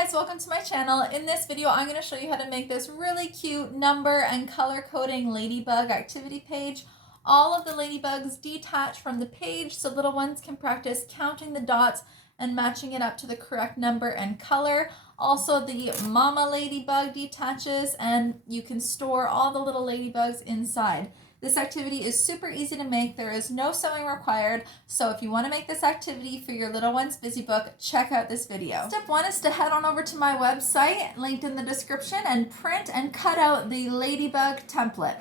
guys, welcome to my channel. In this video, I'm going to show you how to make this really cute number and color coding ladybug activity page. All of the ladybugs detach from the page so little ones can practice counting the dots and matching it up to the correct number and color. Also, the mama ladybug detaches and you can store all the little ladybugs inside. This activity is super easy to make. There is no sewing required. So if you want to make this activity for your little one's busy book, check out this video. Step 1 is to head on over to my website, linked in the description, and print and cut out the ladybug template.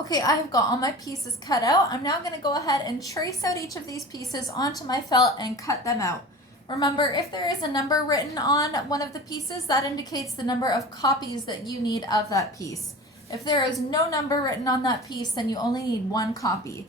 Okay, I have got all my pieces cut out. I'm now going to go ahead and trace out each of these pieces onto my felt and cut them out. Remember, if there is a number written on one of the pieces, that indicates the number of copies that you need of that piece. If there is no number written on that piece, then you only need one copy.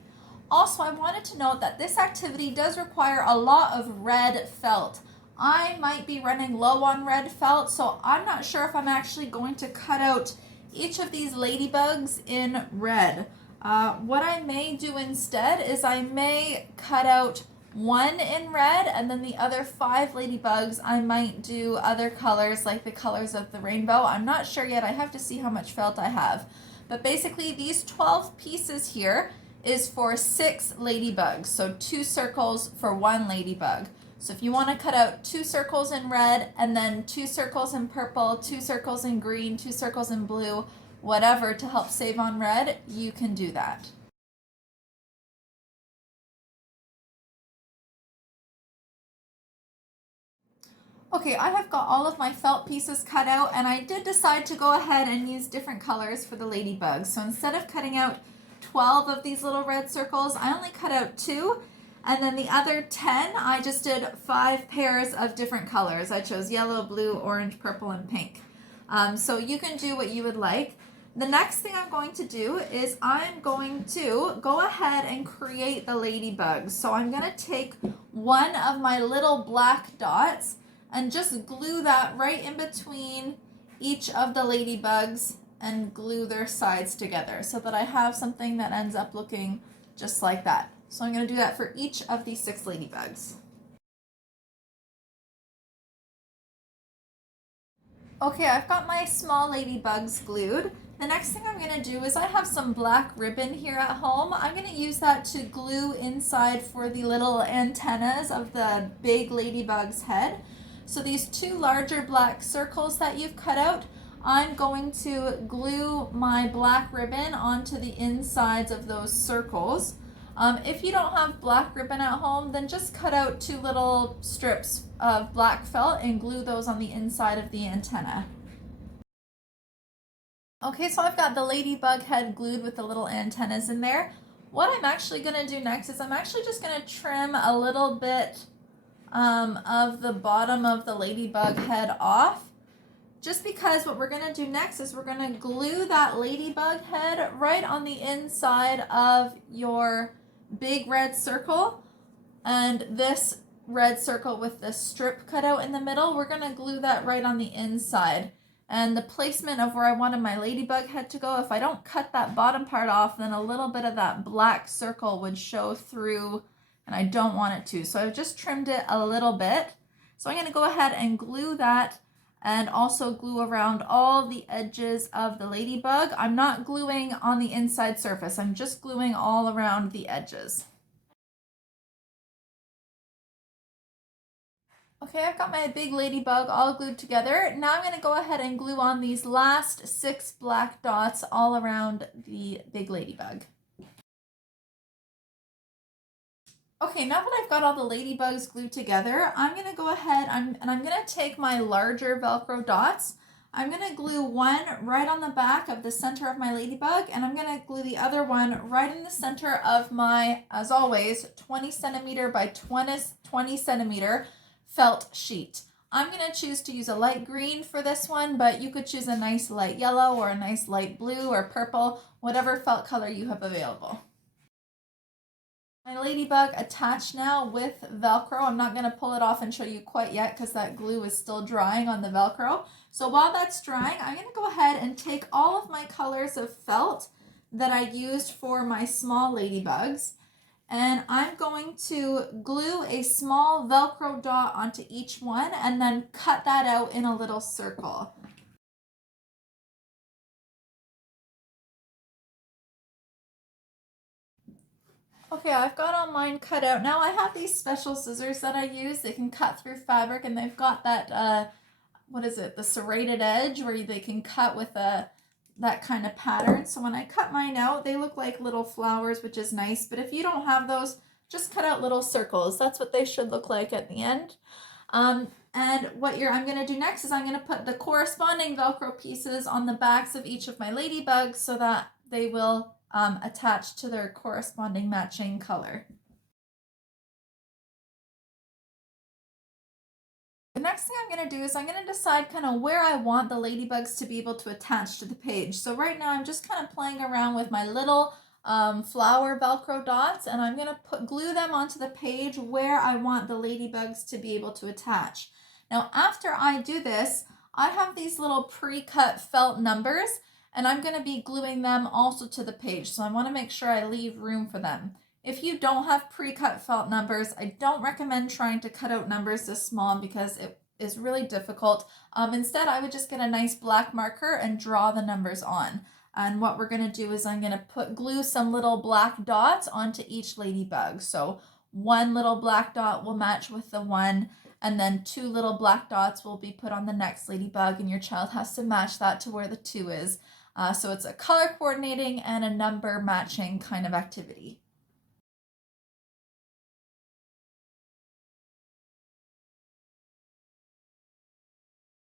Also, I wanted to note that this activity does require a lot of red felt. I might be running low on red felt, so I'm not sure if I'm actually going to cut out each of these ladybugs in red. What I may do instead is I may cut out one in red, and then the other 5 ladybugs I might do other colors like the colors of the rainbow. I'm not sure yet. I have to see how much felt I have. But basically these 12 pieces here is for 6 ladybugs. So 2 circles for 1 ladybug. So if you want to cut out 2 circles in red and then 2 circles in purple, 2 circles in green, 2 circles in blue, whatever to help save on red, you can do that. Okay, I have got all of my felt pieces cut out, and I did decide to go ahead and use different colors for the ladybugs. So instead of cutting out 12 of these little red circles, I only cut out 2, and then the other 10, I just did 5 pairs of different colors. I chose yellow, blue, orange, purple, and pink. So you can do what you would like. The next thing I'm going to do is I'm going to go ahead and create the ladybugs. So I'm going to take one of my little black dots and just glue that right in between each of the ladybugs and glue their sides together so that I have something that ends up looking just like that. So I'm going to do that for each of these 6 ladybugs. Okay, I've got my small ladybugs glued. The next thing I'm going to do is I have some black ribbon here at home. I'm going to use that to glue inside for the little antennas of the big ladybug's head. So these 2 larger black circles that you've cut out, I'm going to glue my black ribbon onto the insides of those circles. If you don't have black ribbon at home, then just cut out 2 little strips of black felt and glue those on the inside of the antenna. Okay, so I've got the ladybug head glued with the little antennas in there. What I'm actually going to do next is I'm actually just going to trim a little bit of the bottom of the ladybug head off, just because what we're going to do next is we're going to glue that ladybug head right on the inside of your big red circle, and this red circle with the strip cut out in the middle, we're going to glue that right on the inside. And the placement of where I wanted my ladybug head to go, if I don't cut that bottom part off, then a little bit of that black circle would show through, and I don't want it to. So I've just trimmed it a little bit. So I'm going to go ahead and glue that and also glue around all the edges of the ladybug. I'm not gluing on the inside surface. I'm just gluing all around the edges. Okay, I've got my big ladybug all glued together. Now I'm going to go ahead and glue on these last 6 black dots all around the big ladybug. Okay, now that I've got all the ladybugs glued together, I'm going to go ahead and I'm going to take my larger Velcro dots. I'm going to glue one right on the back of the center of my ladybug, and I'm going to glue the other one right in the center of my, as always, 20 centimeter by 20 centimeter felt sheet. I'm going to choose to use a light green for this one, but you could choose a nice light yellow or a nice light blue or purple, whatever felt color you have available. My ladybug attached now with Velcro. I'm not going to pull it off and show you quite yet because that glue is still drying on the Velcro. So while that's drying, I'm going to go ahead and take all of my colors of felt that I used for my small ladybugs, and I'm going to glue a small Velcro dot onto each one and then cut that out in a little circle. Okay, I've got all mine cut out. Now I have these special scissors that I use. They can cut through fabric, and they've got that, what is it, the serrated edge where they can cut with that kind of pattern. So when I cut mine out, they look like little flowers, which is nice. But if you don't have those, just cut out little circles. That's what they should look like at the end. And what I'm going to do next is I'm going to put the corresponding Velcro pieces on the backs of each of my ladybugs so that they will attach to their corresponding matching color. The next thing I'm going to do is I'm going to decide kind of where I want the ladybugs to be able to attach to the page. So right now I'm just kind of playing around with my little flower Velcro dots, and I'm going to glue them onto the page where I want the ladybugs to be able to attach. Now after I do this, I have these little pre-cut felt numbers, and I'm going to be gluing them also to the page. So I want to make sure I leave room for them. If you don't have pre-cut felt numbers, I don't recommend trying to cut out numbers this small because it is really difficult. Instead, I would just get a nice black marker and draw the numbers on. And what we're going to do is I'm going to glue some little black dots onto each ladybug. So one little black dot will match with the one, and then two little black dots will be put on the next ladybug, and your child has to match that to where the 2 is. So it's a color coordinating and a number matching kind of activity.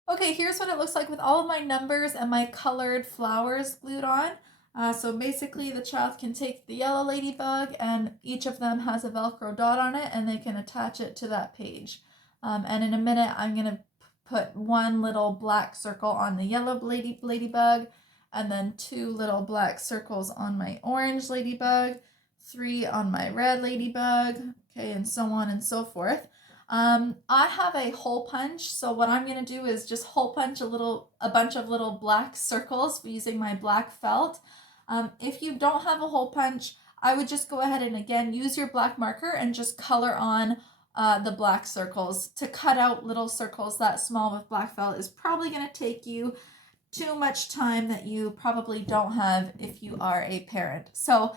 Okay, here's what it looks like with all of my numbers and my colored flowers glued on. So basically the child can take the yellow ladybug, and each of them has a Velcro dot on it, and they can attach it to that page. And in a minute, I'm going to put one little black circle on the yellow ladybug, and then 2 little black circles on my orange ladybug, 3 on my red ladybug, okay, and so on and so forth. I have a hole punch, so what I'm going to do is just hole punch a bunch of little black circles using my black felt. If you don't have a hole punch, I would just go ahead and again use your black marker and just color on the black circles. To cut out little circles that small with black felt is probably going to take you too much time that you probably don't have if you are a parent. So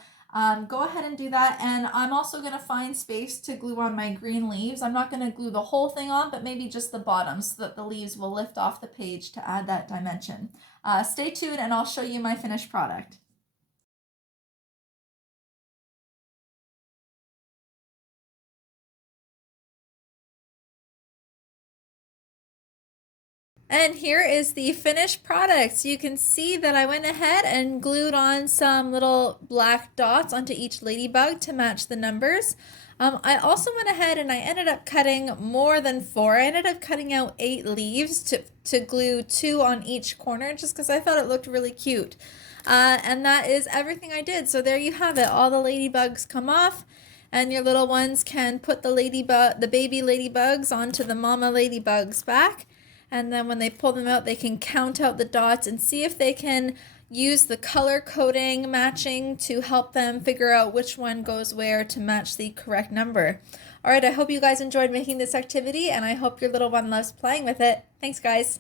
go ahead and do that. And I'm also going to find space to glue on my green leaves. I'm not going to glue the whole thing on, but maybe just the bottom so that the leaves will lift off the page to add that dimension. Stay tuned and I'll show you my finished product. And here is the finished product. So you can see that I went ahead and glued on some little black dots onto each ladybug to match the numbers. I also went ahead and I ended up cutting more than 4. I ended up cutting out 8 leaves to glue 2 on each corner just because I thought it looked really cute. And that is everything I did. So there you have it. All the ladybugs come off, and your little ones can put the baby ladybugs onto the mama ladybug's back. And then when they pull them out, they can count out the dots and see if they can use the color coding matching to help them figure out which one goes where to match the correct number. All right, I hope you guys enjoyed making this activity, and I hope your little one loves playing with it. Thanks, guys.